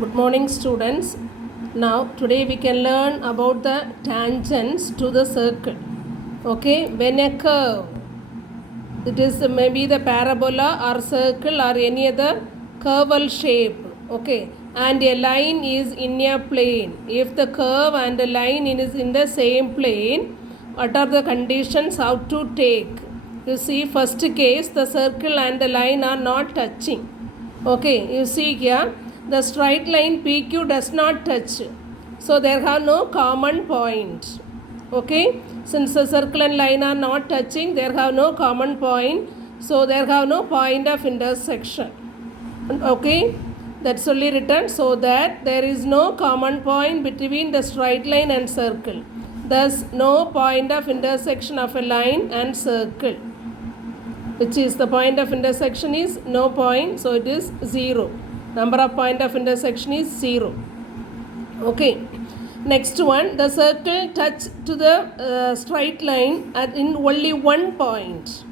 Good morning, students. Now, today we can learn about the tangents to the circle. Okay, when a curve, it is maybe the parabola or circle or any other curval shape. Okay, and a line is in a plane. If the curve and the line is in the same plane, what are the conditions how to take? You see, first case, the circle and the line are not touching. Okay, you see here, the straight line PQ does not touch. So there have no common point. Okay, since the circle and line are not touching, there have no common point. So there have no point of intersection. Okay, that's only written so that there is no common point between the straight line and circle. Thus, no point of intersection of a line and circle, which is the point of intersection is no point, so it is 0. Number of point of intersection is 0. Okay, next one, the circle touch to the straight line in only one point,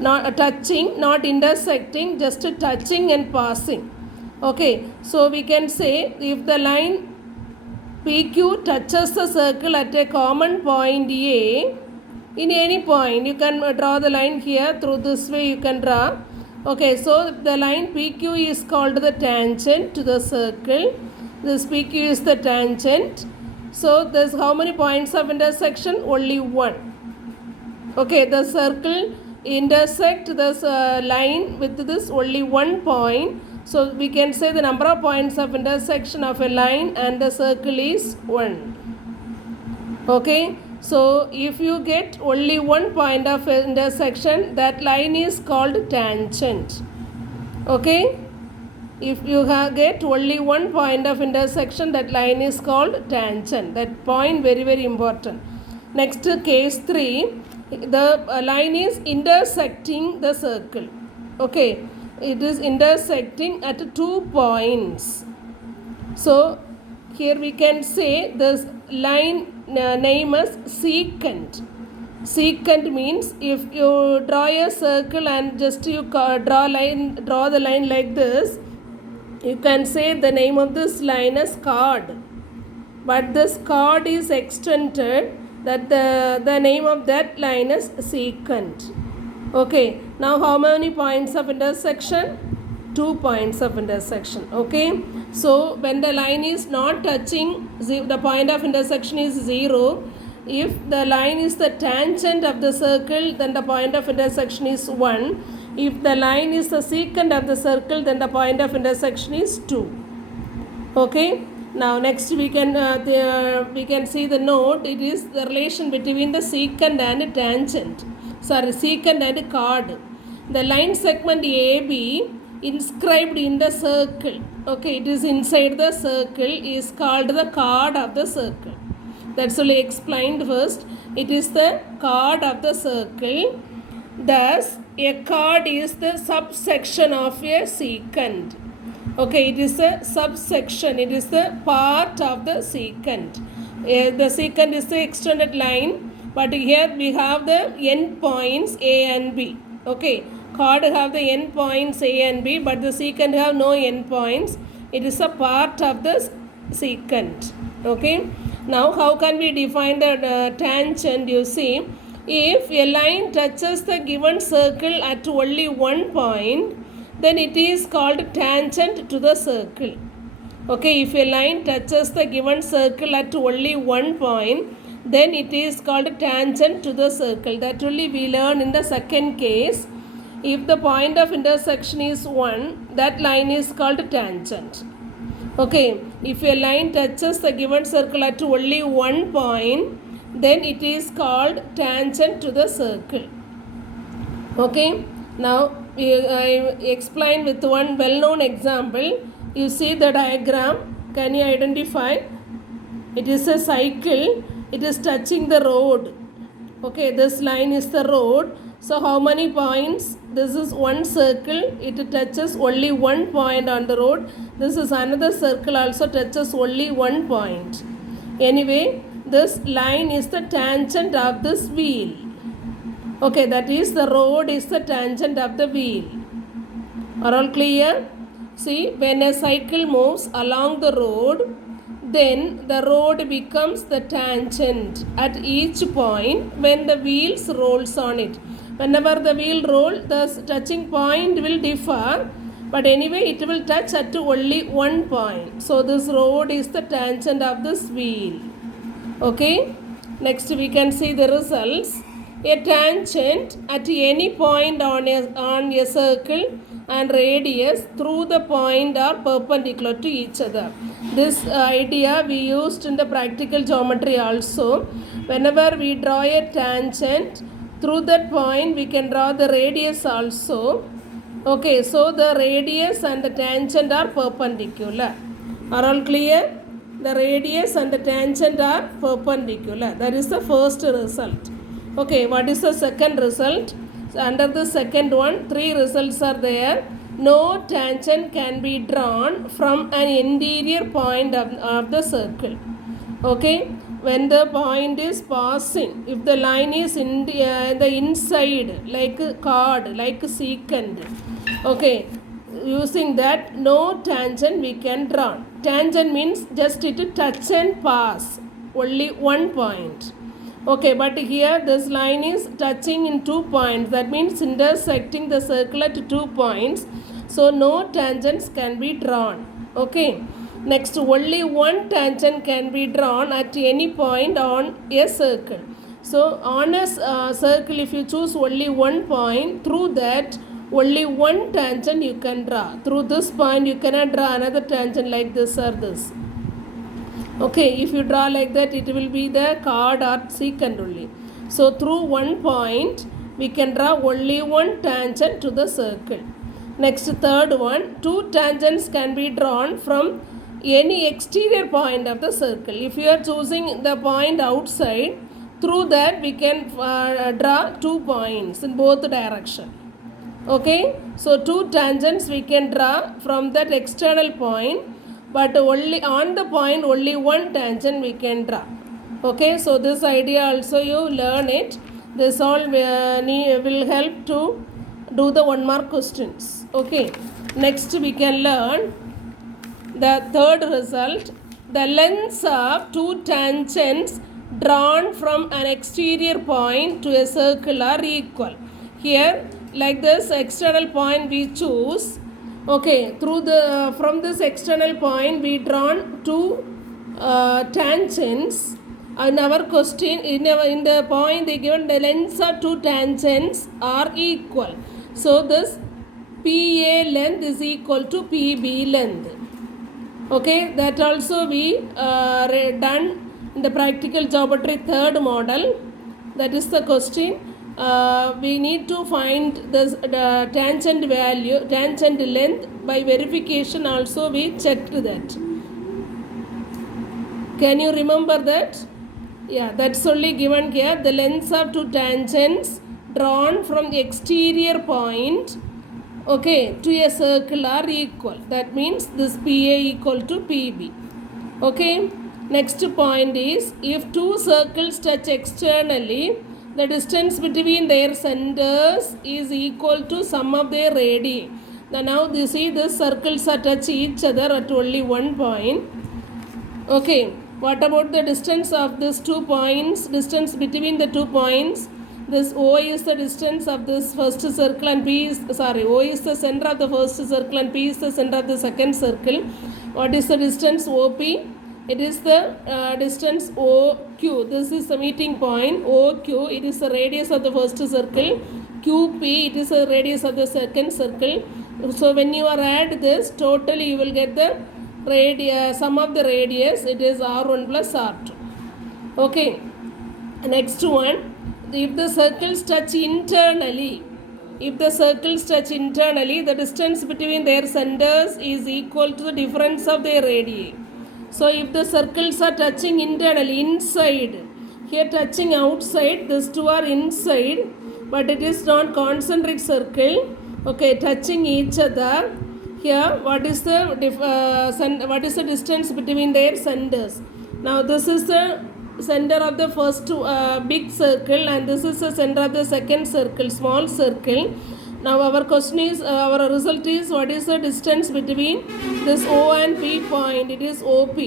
not touching, not intersecting, just touching and passing. Okay, so we can say if the line PQ touches the circle at a common point A, in any point you can draw the line here, through this way you can draw. Okay, so the line PQ is called the tangent to the circle. This PQ is the tangent. So there's how many points of intersection? Only one. Okay, the circle intersect this line with this only one point. So we can say the number of points of intersection of a line and the circle is 1. Okay, so if you get only one point of intersection, that line is called tangent. Okay, if you get only one point of intersection, that line is called tangent. That point very important. Next, case 3, the line is intersecting the circle. Okay, it is intersecting at 2 points. So here we can say this line name is secant. Secant means if you draw a circle and just you draw the line like this, you can say the name of this line is chord. But this chord is extended, that the name of that line is secant. Okay, now how many points of intersection? 2 points of intersection. Okay, so when the line is not touching, the point of intersection is 0. If the line is the tangent of the circle, then the point of intersection is 1. If the line is the secant of the circle, then the point of intersection is 2. Okay, now next we can see the note. It is the relation between the secant and tangent. Secant and chord. The line segment AB inscribed in the circle. Okay, it is inside the circle, is called the chord of the circle. That's only explained first. It is the chord of the circle. Thus, a chord is the subsection of a secant. Okay, it is a subsection. It is the part of the secant. The secant is the extended line. But here we have the end points A and B. Okay, chord have the end points A and B, but the secant have no end points. It is a part of the secant. Okay, now how can we define the tangent? You see, if a line touches the given circle at only one point, then it is called tangent to the circle. Okay, if a line touches the given circle at only one point, then it is called tangent to the circle. That only we learn in the second case. If the point of intersection is 1, that line is called tangent. Okay, if a line touches the given circle at only one point, then it is called tangent to the circle. Okay, now I explain with one well-known example. You see the diagram. Can you identify? It is a cycle. It is touching the road. Okay, this line is the road. So how many points? This is one circle. It touches only one point on the road. This is another circle, also touches only one point. Anyway, this line is the tangent of this wheel. Okay, that is the road is the tangent of the wheel. Are all clear? See, when a cycle moves along the road, then the road becomes the tangent at each point when the wheels rolls on it. Whenever the wheel roll, the touching point will differ, but anyway it will touch at only one point. So this road is the tangent of this wheel. Okay, next we can see the results. A tangent at any point on a circle and radius through the point are perpendicular to each other. This idea we used in the practical geometry also. Whenever we draw a tangent, through that point we can draw the radius also. Okay, so the radius and the tangent are perpendicular. Are all clear? The radius and the tangent are perpendicular. That is the first result. Okay, what is the second result? So under the second one, three results are there. No tangent can be drawn from an interior point of the circle. Okay, when the point is passing, if the line is in the inside, like a chord, like a secant, okay, using that no tangent we can draw. Tangent means just it touch and pass, only one point. Okay, but here this line is touching in 2 points. That means intersecting the circle at 2 points. So no tangents can be drawn. Okay. Next, only one tangent can be drawn at any point on a circle. So on a circle, if you choose only one point, through that only one tangent you can draw. Through this point you cannot draw another tangent like this or this. Okay, if you draw like that, it will be the chord or secant only. So through one point, we can draw only one tangent to the circle. Next, third one, two tangents can be drawn from any exterior point of the circle. If you are choosing the point outside, through that we can draw 2 points in both directions. Okay, so two tangents we can draw from that external point, but only on the point only one tangent we can draw. Okay, so this idea also you learn it. This all will help to do the 1 mark questions. Okay, next we can learn the third result. The lengths of two tangents drawn from an exterior point to a circle are equal. Here, like this external point we choose. Okay, through the from this external point we drawn two tangents. In our question, in the point they given the lengths of two tangents are equal. So this PA length is equal to PB length. Okay, that also we done in the practical geometry third model. That is the question. We need to find the tangent value, tangent length. By verification also we checked that. Can you remember that? Yeah, that's only given here. The lengths of two tangents drawn from the exterior point, okay, to a circle are equal. That means this PA equal to PB. Okay, next point is, if two circles touch externally, the distance between their centers is equal to sum of their radii. Now you see these circles are touch each other at only one point. Okay, what about the distance of these 2 points? Distance between the 2 points. This O is the distance of this first circle and O is the center of the first circle and P is the center of the second circle. What is the distance OP? It is the distance OQ. This is the meeting point OQ. It is the radius of the first circle. QP, it is the radius of the second circle. So when you add this, totally you will get the sum of the radius. It is R1 plus R2. Okay. Next one. If the circles touch internally, the distance between their centers is equal to the difference of their radii. So if the circles are touching internally, inside, here touching outside, these two are inside, but it is not concentric circle. Okay, touching each other. Here, what is the distance between their centers? Now this is the center of the first big circle and this is the center of the second circle, small circle. Now our question is, our result is, what is the distance between this O and P point? It is OP.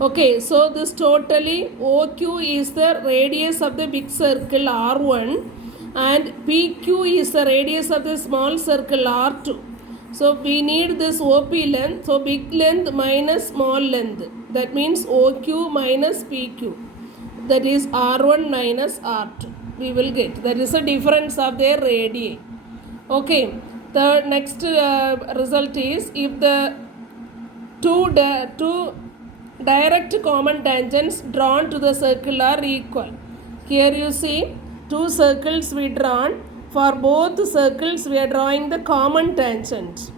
Okay, so this totally OQ is the radius of the big circle R1 and PQ is the radius of the small circle R2. So we need this OP length, so big length minus small length. That means OQ minus PQ. That is R1 minus R2. We will get. That is the difference of their radii. Okay, the next result is, if the two direct common tangents drawn to the circle are equal. Here you see two circles we drawn. For both circles we are drawing the common tangent.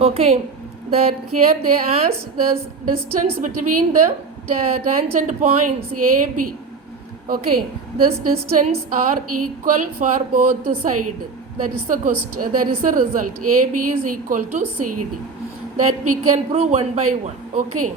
Okay, that here they asked the distance between the tangent points AB. Okay, this distance are equal for both sides. That is the question. That is the result. AB is equal to CD. That we can prove one by one. Okay.